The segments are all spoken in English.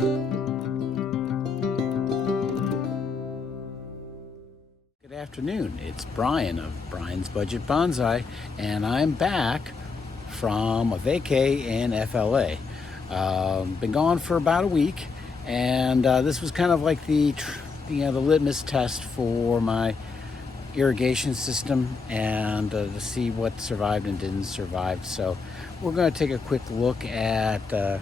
Good afternoon, it's Brian of Brian's Budget Bonsai, and I'm back from a vacay in FLA. Been gone for about a week, and this was kind of like the litmus test for my irrigation system, and to see what survived and didn't survive. So we're going to take a quick look at the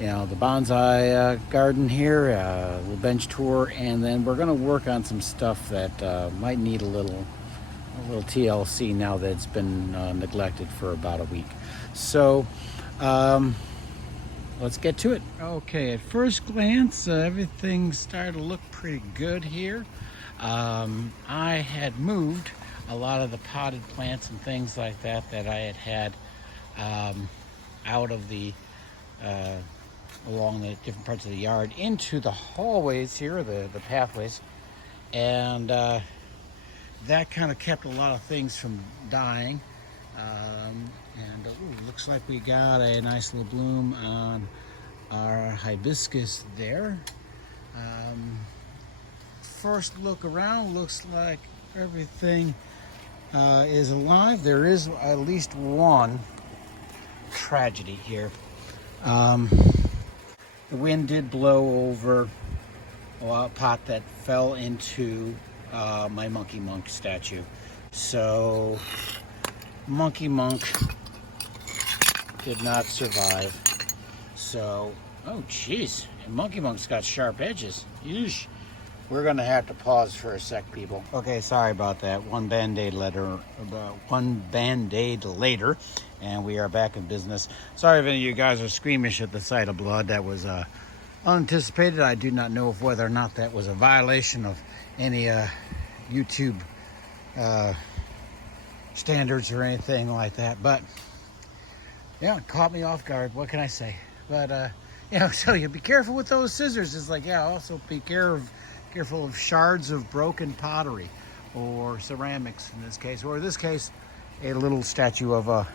bonsai garden here, a little bench tour, and then we're going to work on some stuff that might need a little TLC now that it's been neglected for about a week. So let's get to it. Okay, at first glance, everything started to look pretty good here. I had moved a lot of the potted plants and things like that I had out of the along the different parts of the yard into the hallways here, the pathways, and that kind of kept a lot of things from dying. Looks like we got a nice little bloom on our hibiscus there. First look around, looks like everything is alive. There is at least one tragedy here. The wind did blow over a pot that fell into my monkey monk statue. So monkey monk did not survive. So, oh geez, and monkey monk's got sharp edges. Yeesh. We're gonna have to pause for a sec, people. Okay, sorry about that. One band-aid later, and we are back in business. Sorry if any of you guys are squeamish at the sight of blood. That was unanticipated. I do not know whether or not that was a violation of any YouTube standards or anything like that. But yeah, it caught me off guard. What can I say? But so you be careful with those scissors. It's like, yeah, also be careful of shards of broken pottery or ceramics in this case, or in this case, a little statue of a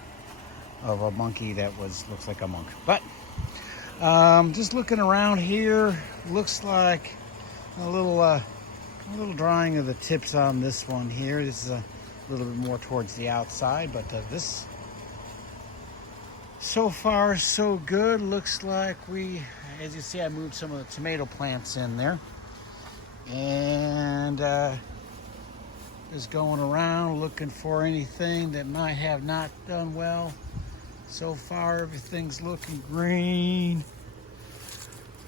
monkey that looks like a monk. But just looking around here, looks like a little drying of the tips on this one here. This is a little bit more towards the outside, but this, so far so good. Looks like as you see, I moved some of the tomato plants in there, and just going around looking for anything that might have not done well. So far everything's looking green.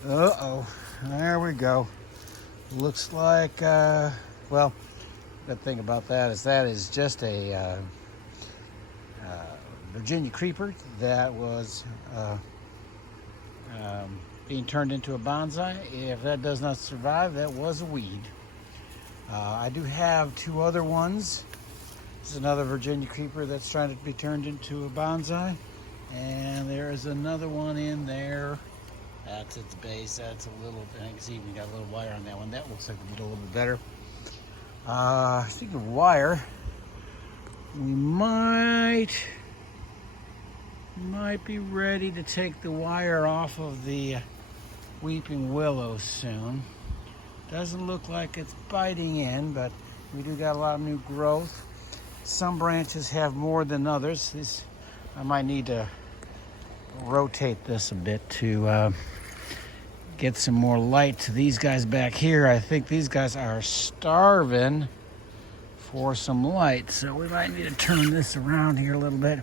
There we go. Looks like well, the thing about that is just a Virginia creeper that was being turned into a bonsai. If that does not survive, that was a weed. I do have two other ones. This is another Virginia creeper that's trying to be turned into a bonsai, and there is another one in there. That's its base. That's a little, I can see we got a little wire on that one. That looks like we did a little bit better. Speaking of wire, we might be ready to take the wire off of the weeping willow soon. Doesn't look like it's biting in, but we do got a lot of new growth. Some branches have more than others. I might need to rotate this a bit to get some more light to these guys back here. I think these guys are starving for some light, so we might need to turn this around here a little bit.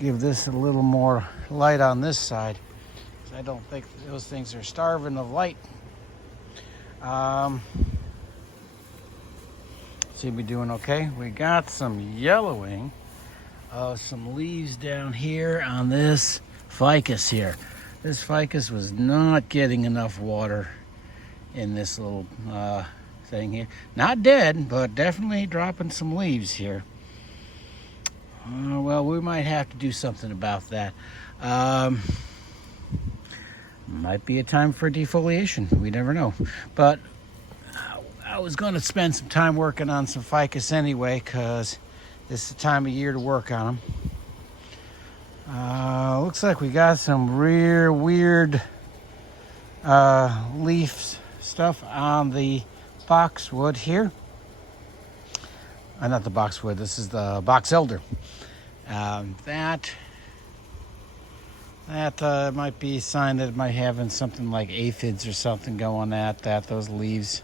Give this a little more light on this side. I don't think those things are starving of light. Seem to be doing okay. We got some yellowing of some leaves down here on this ficus here. This ficus was not getting enough water in this little thing here. Not dead, but definitely dropping some leaves here. Well, we might have to do something about that. Might be a time for defoliation. We never know. But I was going to spend some time working on some ficus anyway, because this is the time of year to work on them. Looks like we got some real weird leaf stuff on the boxwood here. Not the boxwood, this is the box elder. That might be a sign that it might have something like aphids or something going at that. Those leaves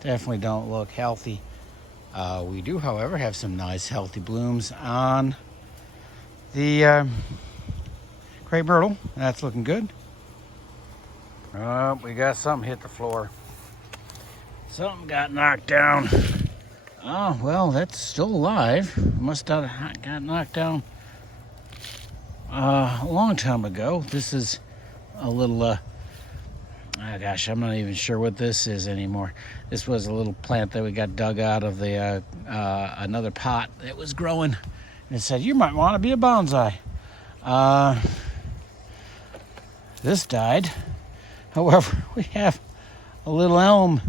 definitely don't look healthy. We do, however, have some nice healthy blooms on the crepe myrtle. That's looking good. Oh, we got something hit the floor. Something got knocked down. Oh, well, that's still alive. Must have got knocked down a long time ago. This is a little, oh gosh, I'm not even sure what this is anymore. This was a little plant that we got dug out of the another pot that was growing. And it said, you might want to be a bonsai. This died. However, we have a little elm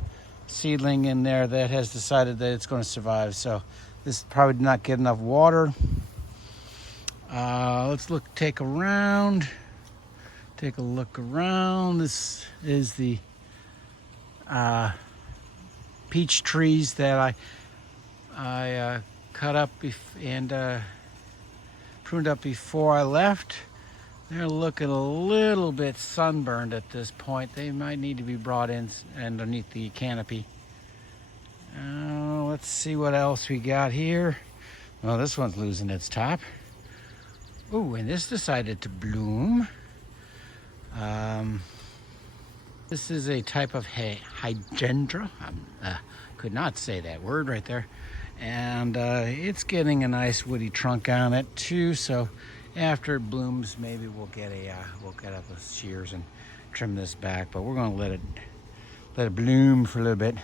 seedling in there that has decided that it's going to survive. So this probably did not get enough water. Let's take a look around. This is the peach trees that I cut up and pruned up before I left. They're looking a little bit sunburned at this point. They might need to be brought in underneath the canopy. Let's see what else we got here. Well, this one's losing its top. Oh, and this decided to bloom. This is a type of hydrangea. Could not say that word right there. And it's getting a nice woody trunk on it too. So after it blooms, maybe we'll get up with shears and trim this back. But we're gonna let it bloom for a little bit.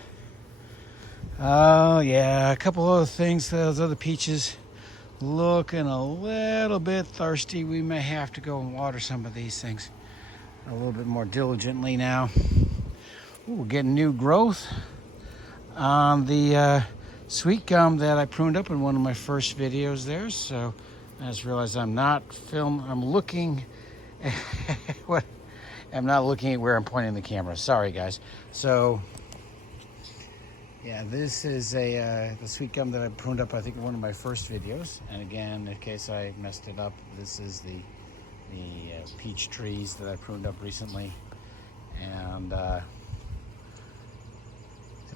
Oh yeah, a couple other things. Those other peaches looking a little bit thirsty. We may have to go and water some of these things a little bit more diligently now. Ooh, we're getting new growth on the sweet gum that I pruned up in one of my first videos there. So I just realized I'm looking at I'm not looking at where I'm pointing the camera. Sorry guys. So yeah, this is the sweet gum that I pruned up, I think, in one of my first videos. And again, in case I messed it up, this is the peach trees that I pruned up recently. And the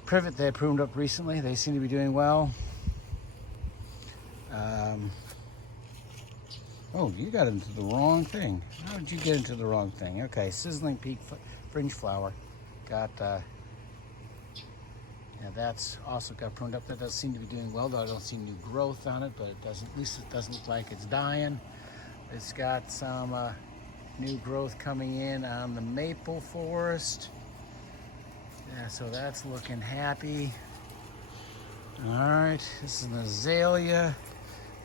privet that I pruned up recently, they seem to be doing well. Oh, you got into the wrong thing. How did you get into the wrong thing? Okay, sizzling peak fringe flower. Got, yeah, that's also got pruned up. That does seem to be doing well, though I don't see new growth on it, but it doesn't, at least it doesn't look like it's dying. It's got some new growth coming in on the maple forest. Yeah, so that's looking happy. All right, this is an azalea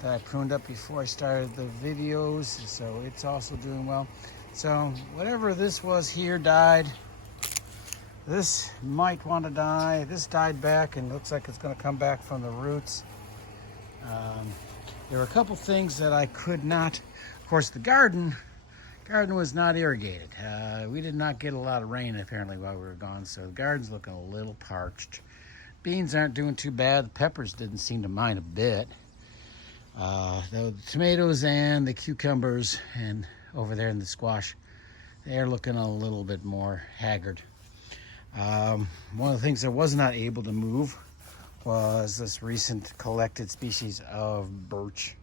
that I pruned up before I started the videos, so it's also doing well. So whatever this was here died. This might want to die. This died back and looks like it's going to come back from the roots. There were a couple things that I could not, of course the garden was not irrigated. We did not get a lot of rain apparently while we were gone, so the garden's looking a little parched. Beans aren't doing too bad. The peppers didn't seem to mind a bit. The tomatoes and the cucumbers and over there in the squash, they're looking a little bit more haggard. One of the things I was not able to move was this recent collected species of birch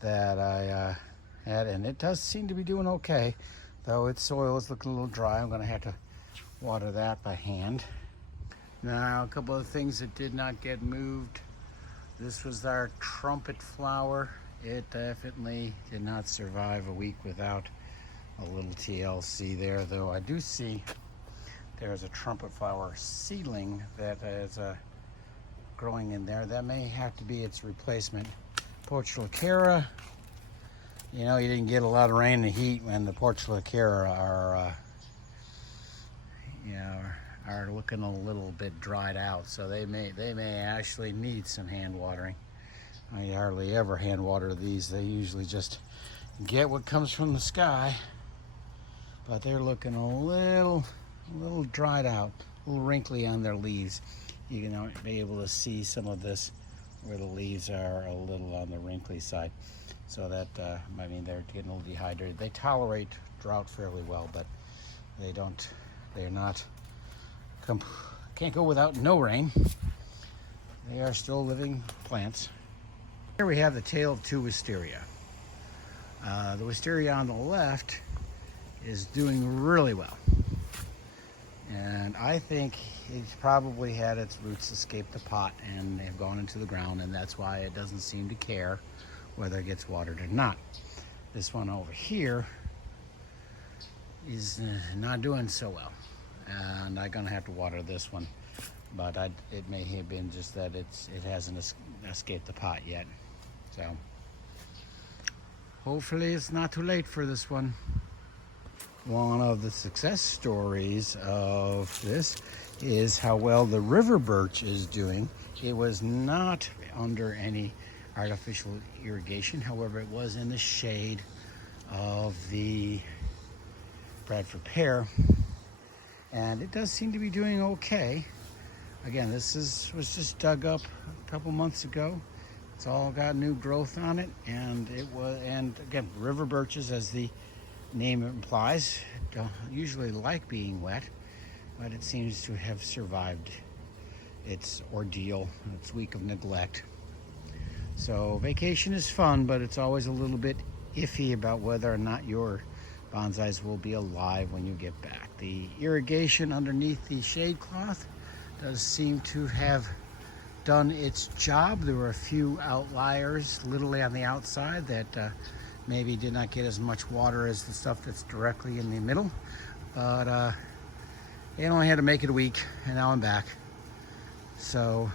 that I had, and it does seem to be doing okay, though its soil is looking a little dry. I'm going to have to water that by hand. Now, a couple of things that did not get moved. This was our trumpet flower. It definitely did not survive a week without a little TLC there, though I do see there's a trumpet flower seedling that is growing in there. That may have to be its replacement. Portulacara, you know, you didn't get a lot of rain and heat when the Portulacara are looking a little bit dried out, so they may actually need some hand watering. I hardly ever hand water these. They usually just, get what comes from the sky. But they're looking a little dried out, a little wrinkly on their leaves. You can be able to see some of this where the leaves are a little on the wrinkly side. So that, I mean, they're getting a little dehydrated. They tolerate drought fairly well, but they're not, can't go without no rain. They are still living plants. Here we have the tail of two wisteria. The wisteria on the left is doing really well. And I think it's probably had its roots escape the pot and they've gone into the ground, and that's why it doesn't seem to care whether it gets watered or not. This one over here is not doing so well, and I'm gonna have to water this one, but it may have been just that it hasn't escaped the pot yet. So hopefully it's not too late for this one. One of the success stories of this is how well the river birch is doing. It was not under any artificial irrigation, however it was in the shade of the Bradford pear, and it does seem to be doing okay. Again, this was just dug up a couple months ago. It's all got new growth on it, and again, river birches, as the name implies, don't usually like being wet, but it seems to have survived its ordeal, its week of neglect. So vacation is fun, but it's always a little bit iffy about whether or not your bonsais will be alive when you get back. The irrigation underneath the shade cloth does seem to have done its job. There were a few outliers literally on the outside that maybe did not get as much water as the stuff that's directly in the middle, but it only had to make it a week, and now I'm back. So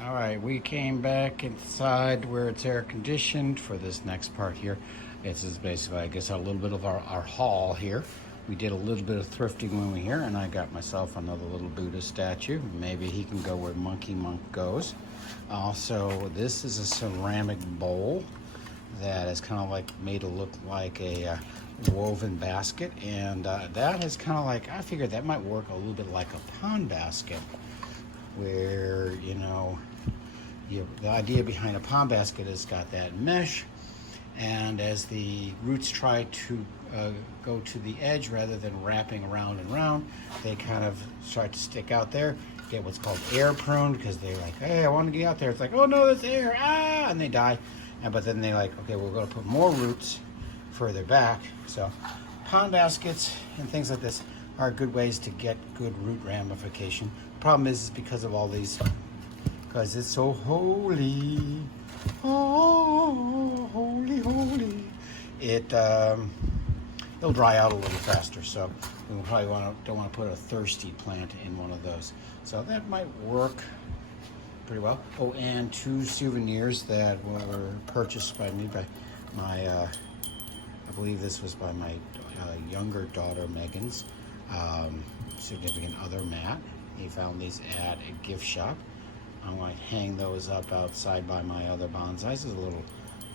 all right, we came back inside where it's air conditioned for this next part here. This is basically, I guess, a little bit of our haul here. We did a little bit of thrifting when we were here, and I got myself another little Buddha statue. Maybe he can go where Monkey Monk goes. Also, this is a ceramic bowl that is kind of like made to look like a woven basket, and that is kind of like, I figured that might work a little bit like a pond basket, where, you know, the idea behind a pond basket is got that mesh, and as the roots try to go to the edge rather than wrapping around and around, they kind of start to stick out there, get what's called air pruned, because they're like, hey, I want to get out there. It's like, oh no, there's air, and they die. But then they're like, okay, we're going to put more roots further back. So pond baskets and things like this are good ways to get good root ramification. The problem is because of all these, because it's so holy, oh, holy, holy, it'll dry out a little faster. So we probably don't want to put a thirsty plant in one of those. So that might work pretty well. Oh, and two souvenirs that were purchased by me by my, I believe this was by my younger daughter Megan's significant other Matt. He found these at a gift shop. I might hang those up outside by my other bonsais. There's a little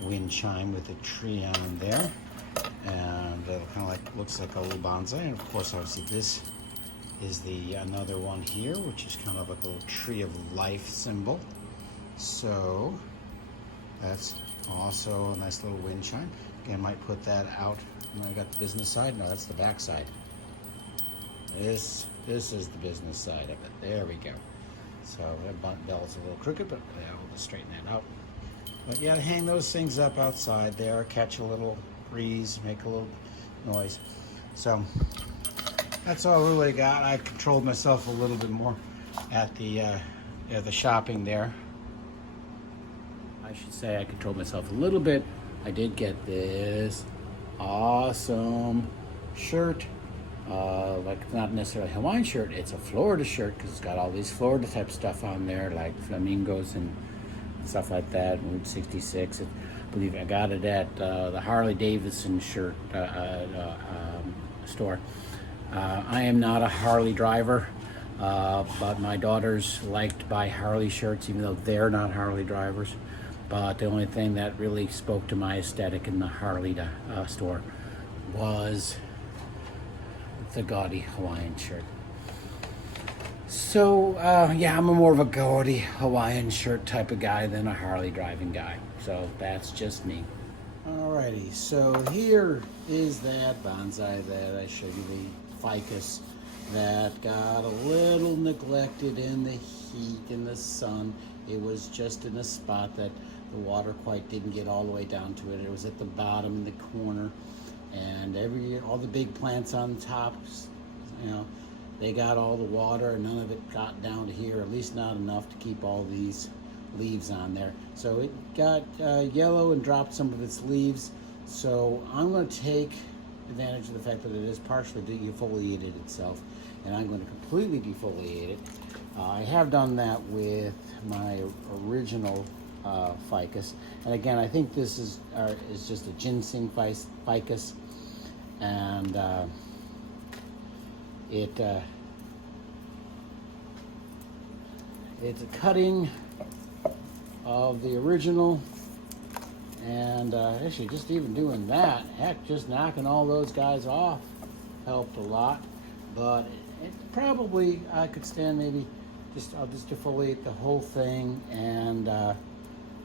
wind chime with a tree on there, and it kind of like looks like a little bonsai. And of course, obviously, this is another one here, which is kind of like a little tree of life symbol. So that's also a nice little wind chime. Again, I might put that out. I got the business side. No, that's the back side. This is the business side of it. There we go. So that bell's a little crooked, but yeah, we'll just straighten that out. But yeah, hang those things up outside there, catch a little breeze, make a little noise. So that's all I really got. I controlled myself a little bit more at the shopping there. I should say I controlled myself a little bit. I did get this awesome shirt. Like it's not necessarily a Hawaiian shirt, it's a Florida shirt because it's got all these Florida type stuff on there, like flamingos and stuff like that. Route 66. I believe I got it at the Harley Davidson shirt store. I am not a Harley driver, but my daughters like to buy Harley shirts, even though they're not Harley drivers. But the only thing that really spoke to my aesthetic in the Harley store was the gaudy Hawaiian shirt. So yeah, I'm more of a gaudy Hawaiian shirt type of guy than a Harley driving guy. So that's just me. Alrighty, so here is that bonsai that I showed you, the ficus, that got a little neglected in the heat, in the sun. It was just in a spot that the water quite didn't get all the way down to it. It was at the bottom in the corner, and all the big plants on top, you know, they got all the water, and none of it got down to here, at least not enough to keep all these leaves on there. So it got yellow and dropped some of its leaves. So I'm going to take advantage of the fact that it is partially defoliated itself, and I'm going to completely defoliate it. I have done that with my original ficus, and again, I think this is just a ginseng ficus, and it's a cutting of the original, and actually just even doing that, heck, just knocking all those guys off helped a lot. But it probably, I could stand maybe I'll just defoliate the whole thing, and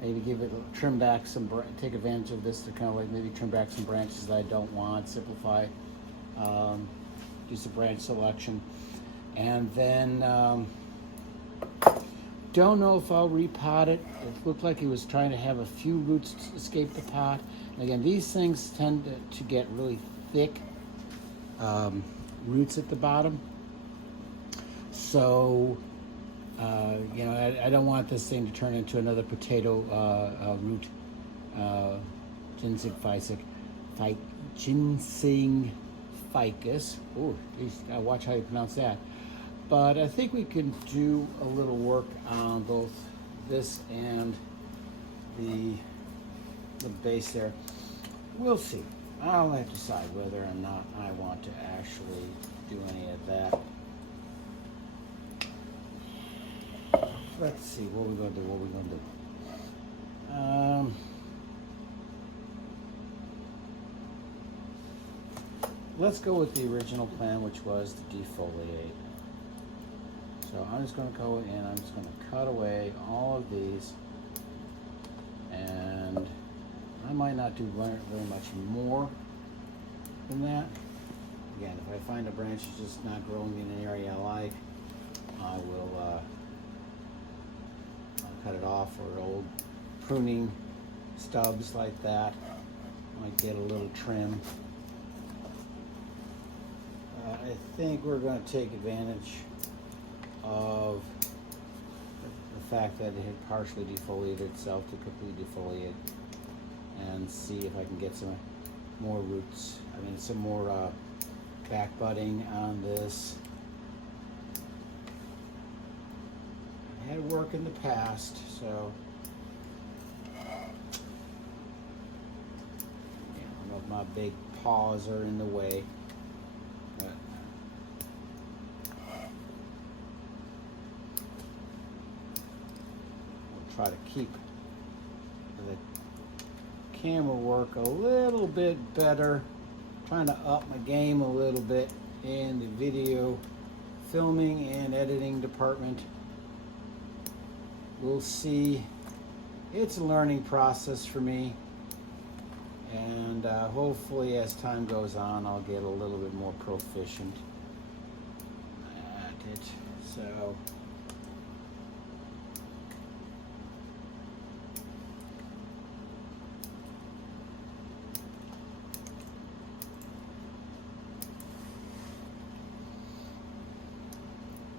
maybe give it, trim back some, take advantage of this to kind of like maybe trim back some branches that I don't want, simplify, do some branch selection, and then don't know if I'll repot it. It looked like he was trying to have a few roots to escape the pot. And again, these things tend to get really thick roots at the bottom. So, you know, I don't want this thing to turn into another potato root ginseng ficus. Oh, gotta watch how you pronounce that. But I think we can do a little work on both this and the base there. We'll see. I'll have to decide whether or not I want to actually do any of that. Let's see, what we're going to do, let's go with the original plan, which was to defoliate. So I'm just going to go in, I'm just going to cut away all of these, and I might not do very much more than that. Again, if I find a branch is just not growing in an area I like, I will I'll cut it off, or old pruning stubs like that. Might get a little trim. I think we're going to take advantage of the fact that it had partially defoliated itself to completely defoliate, and see if I can get some more roots. I mean, some more back budding on this. I had work in the past, so yeah, I don't know if my big paws are in the way, but try to keep the camera work a little bit better, trying to up my game a little bit in the video filming and editing department. We'll see. It's a learning process for me, and hopefully as time goes on I'll get a little bit more proficient at it. So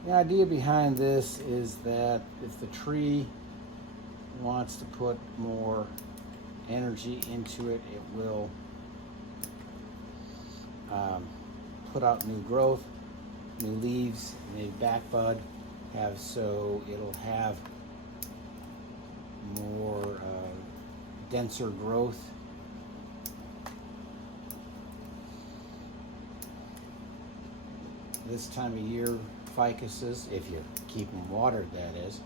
the idea behind this is that if the tree wants to put more energy into it, it will put out new growth, new leaves, maybe back bud, so it'll have more denser growth. This time of year, ficuses, if you keep them watered, that is,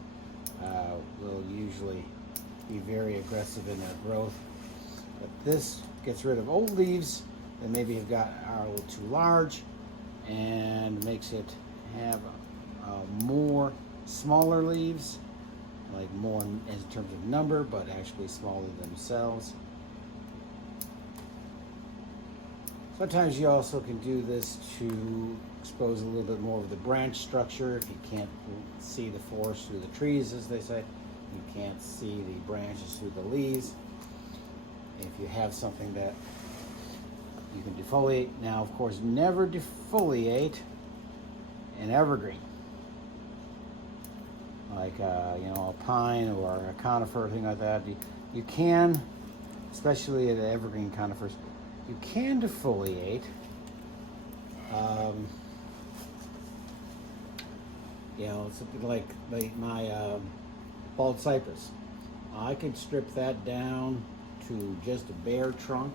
will usually be very aggressive in their growth. But this gets rid of old leaves that maybe are a little too large, and makes it have more smaller leaves, like more in terms of number, but actually smaller themselves. Sometimes you also can do this to expose a little bit more of the branch structure. If you can't see the forest through the trees, as they say, you can't see the branches through the leaves. If you have something that you can defoliate. Now, of course, never defoliate an evergreen, like a pine or a conifer, thing like that. You can, especially at evergreen conifers, you can defoliate. It's something like my bald cypress. I could strip that down to just a bare trunk,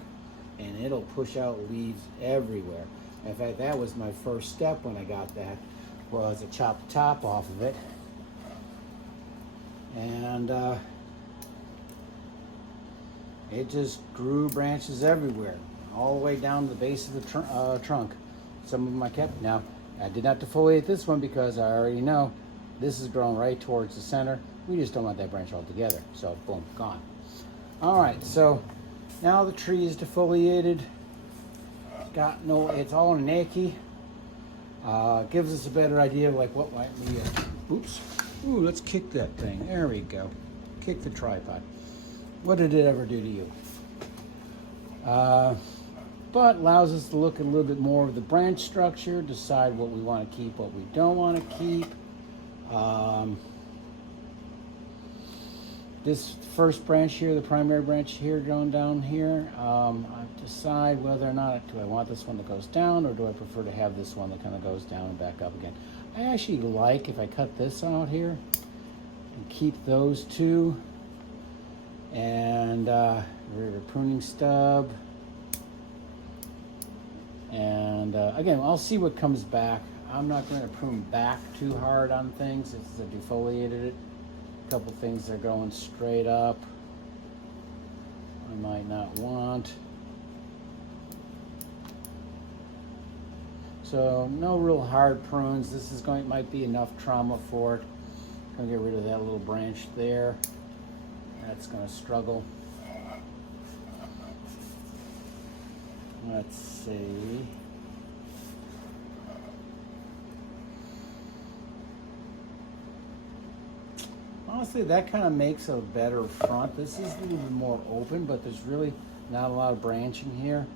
and it'll push out leaves everywhere. In fact, that was my first step when I got that, was to chop the top off of it, and it just grew branches everywhere, all the way down to the base of the trunk. Some of them I kept. Now, I did not defoliate this one because I already know this is growing right towards the center. We just don't want that branch altogether. So, boom, gone. All right, so now the tree is defoliated. It's all naked. Gives us a better idea of like what might be. Oops. Ooh, let's kick that thing. There we go. Kick the tripod. What did it ever do to you? But allows us to look at a little bit more of the branch structure, decide what we want to keep, what we don't want to keep. This first branch here, the primary branch here going down here, I decide whether or not do I want this one that goes down, or do I prefer to have this one that kind of goes down and back up again. I actually like if I cut this out here and keep those two, and rear pruning stub. And again, I'll see what comes back. I'm not going to prune back too hard on things. It's defoliated it. A couple things are going straight up I might not want. So no real hard prunes. This is might be enough trauma for it. Gonna get rid of that little branch there. That's gonna struggle. Let's see. Honestly, that kind of makes a better front. This is a little bit more open, but there's really not a lot of branching here.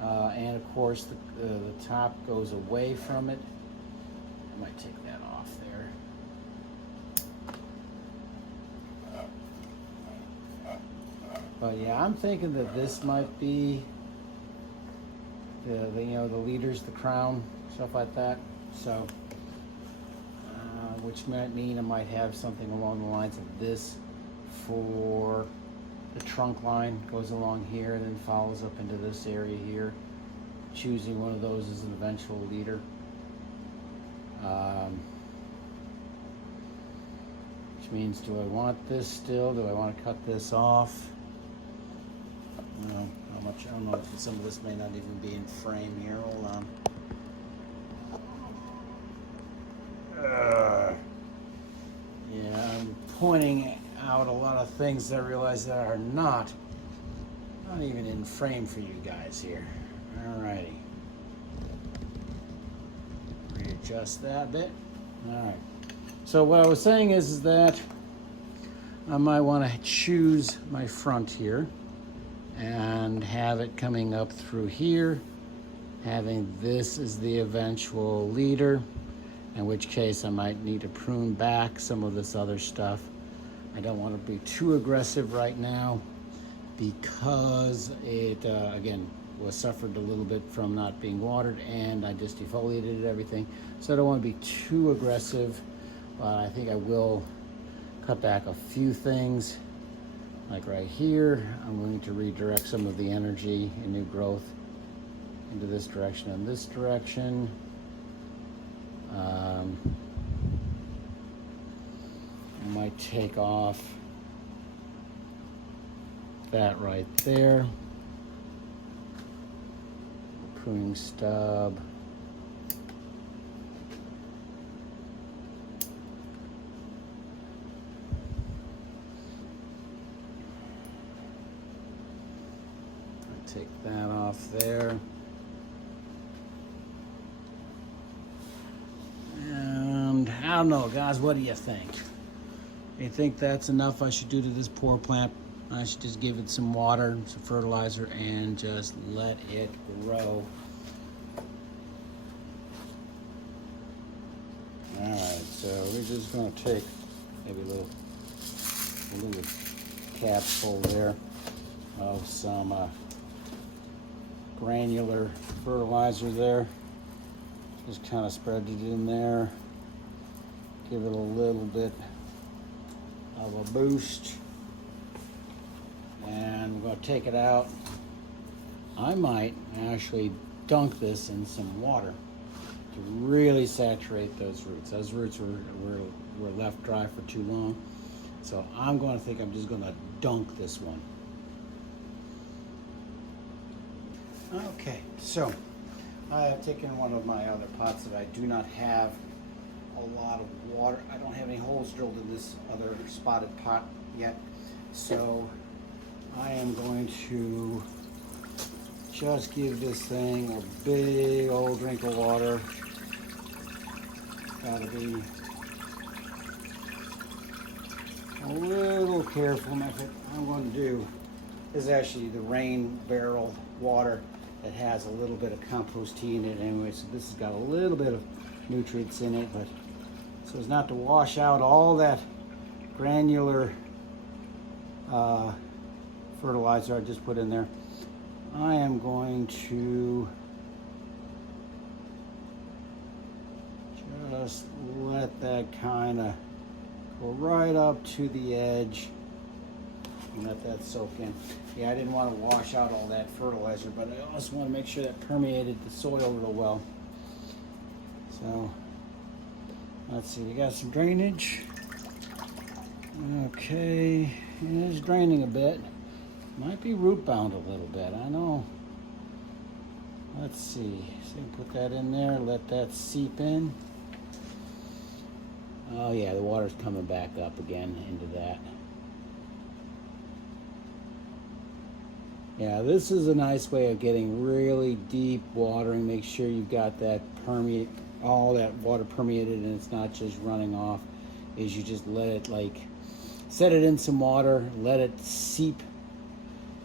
And of course, the top goes away from it. I might take that off there. But yeah, I'm thinking that this might be the leaders, the crown, stuff like that. So, which might mean I might have something along the lines of this for the trunk line, goes along here and then follows up into this area here. Choosing one of those as an eventual leader. Which means, do I want this still? Do I want to cut this off? How much? I don't know if some of this may not even be in frame here. Hold on. Yeah, I'm pointing out a lot of things that I realize that are not even in frame for you guys here. Alrighty. Readjust that bit. Alright. So what I was saying is that I might want to choose my front here and have it coming up through here, having this as the eventual leader, in which case I might need to prune back some of this other stuff. I don't want to be too aggressive right now because it, again, was suffered a little bit from not being watered, and I just defoliated everything. So I don't want to be too aggressive, but I think I will cut back a few things. Like right here, I'm going to redirect some of the energy and new growth into this direction and this direction. I might take off that right there. Pruning stub. Take that off there. And I don't know, guys, what do you think? You think that's enough I should do to this poor plant? I should just give it some water, some fertilizer, and just let it grow. All right, so we're just gonna take maybe a little capful there of some granular fertilizer there. Just kind of spread it in there. Give it a little bit of a boost. And we're going to take it out. I might actually dunk this in some water to really saturate those roots. Those roots were left dry for too long. So I'm just going to dunk this one. Okay, so I have taken one of my other pots that I do not have a lot of water. I don't have any holes drilled in this other spotted pot yet. So I am going to just give this thing a big old drink of water. Gotta be a little careful. What I'm going to do is actually the rain barrel water that has a little bit of compost tea in it anyway, so this has got a little bit of nutrients in it, but so as not to wash out all that granular fertilizer I just put in there. I am going to just let that kind of go right up to the edge and let that soak in. Yeah, I didn't want to wash out all that fertilizer, but I also want to make sure that permeated the soil real well. So, let's see, we got some drainage. Okay, it is draining a bit. Might be root bound a little bit, I know. Let's see, so put that in there, let that seep in. Oh yeah, the water's coming back up again into that. Yeah, this is a nice way of getting really deep watering. Make sure you've got that all that water permeated and it's not just running off. Is you just let it set it in some water, let it seep.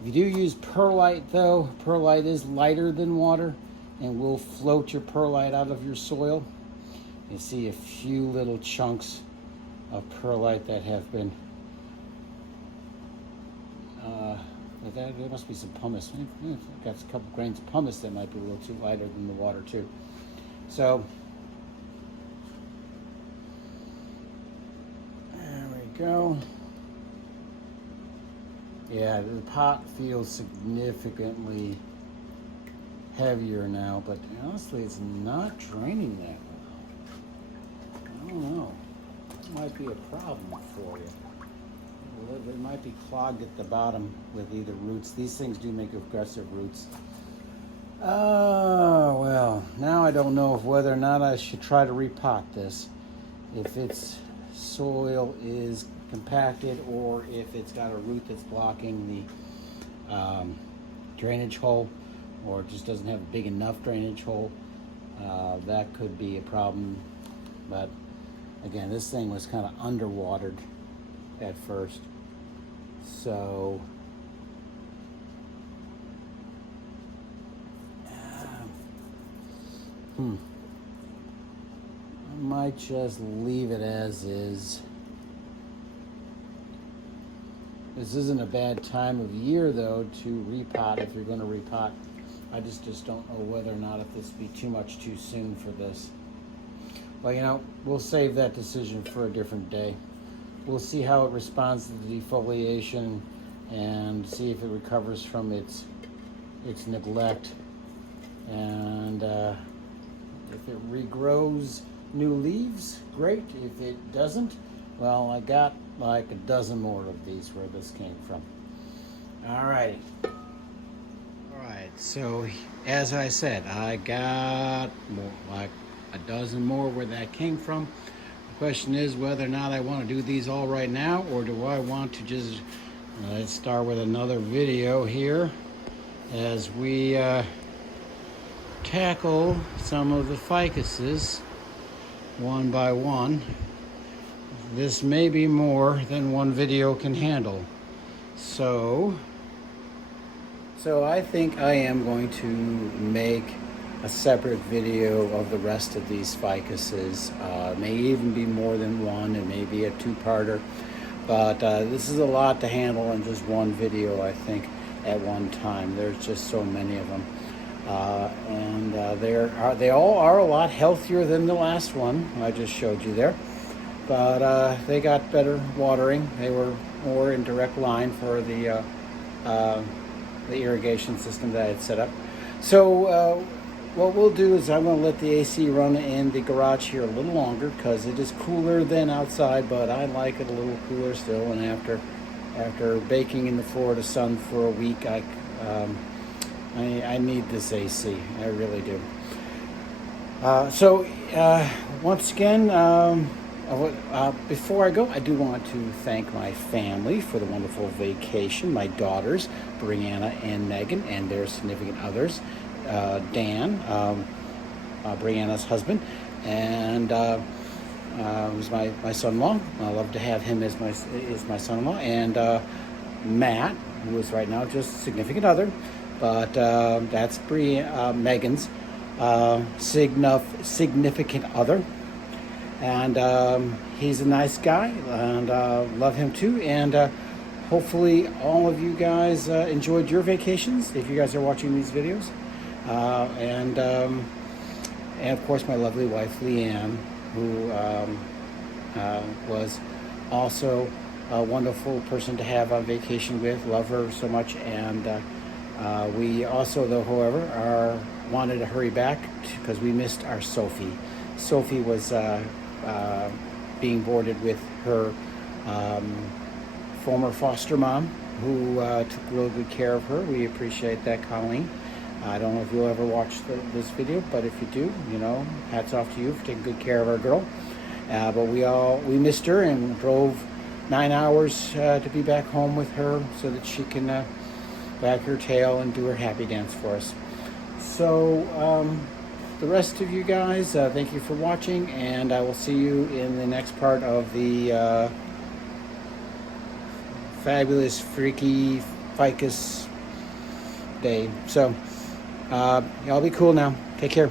If you do use perlite though, perlite is lighter than water and will float your perlite out of your soil. You see a few little chunks of perlite that have been there must be some pumice. Got a couple grains of pumice that might be a little too lighter than the water too. So there we go. Yeah, the pot feels significantly heavier now, but honestly, it's not draining that well. I don't know. It might be a problem for you. It might be clogged at the bottom with either roots. These things do make aggressive roots. Oh, well, now I don't know whether or not I should try to repot this. If its soil is compacted or if it's got a root that's blocking the drainage hole, or just doesn't have a big enough drainage hole. That could be a problem. But again, this thing was kind of underwatered at first. So I might just leave it as is. This isn't a bad time of year though to repot if you're going to repot. I just don't know whether or not if this would be too much too soon for this. Well, you know, we'll save that decision for a different day. We'll see how it responds to the defoliation and see if it recovers from its neglect. And if it regrows new leaves, great. If it doesn't, well, I got like a dozen more of these where this came from. All right. All right. So, as I said, I got more, like a dozen more where that came from. The question is whether or not I want to do these all right now, or do I want to just let's start with another video here as we tackle some of the ficuses one by one. This may be more than one video can handle. So I think I am going to make a separate video of the rest of these ficuses. May even be more than one. It may be a two-parter. But this is a lot to handle in just one video, I think, at one time. There's just so many of them. They all are a lot healthier than the last one I just showed you there. But they got better watering. They were more in direct line for the irrigation system that I had set up. So what we'll do is I'm going to let the AC run in the garage here a little longer because it is cooler than outside, but I like it a little cooler still. And after baking in the Florida sun for a week, I need this AC. I really do. Once again, before I go, I do want to thank my family for the wonderful vacation. My daughters, Brianna and Megan, and their significant others, Dan, Brianna's husband, and who's my son-in-law. I love to have him as my son-in-law, and Matt, who is right now just significant other, but that's Megan's significant other. And he's a nice guy, and love him too. And hopefully all of you guys enjoyed your vacations, if you guys are watching these videos. And of course my lovely wife, Leanne, who was also a wonderful person to have on vacation with. Love her so much. And we also, though, however, wanted to hurry back because we missed our Sophie. Sophie was being boarded with her former foster mom, who took real good care of her. We appreciate that, Colleen. I don't know if you'll ever watch this video, but if you do, hats off to you for taking good care of our girl. But we missed her and drove 9 hours to be back home with her so that she can wag her tail and do her happy dance for us. So the rest of you guys, thank you for watching, and I will see you in the next part of the fabulous, freaky ficus day. So y'all be cool now. Take care.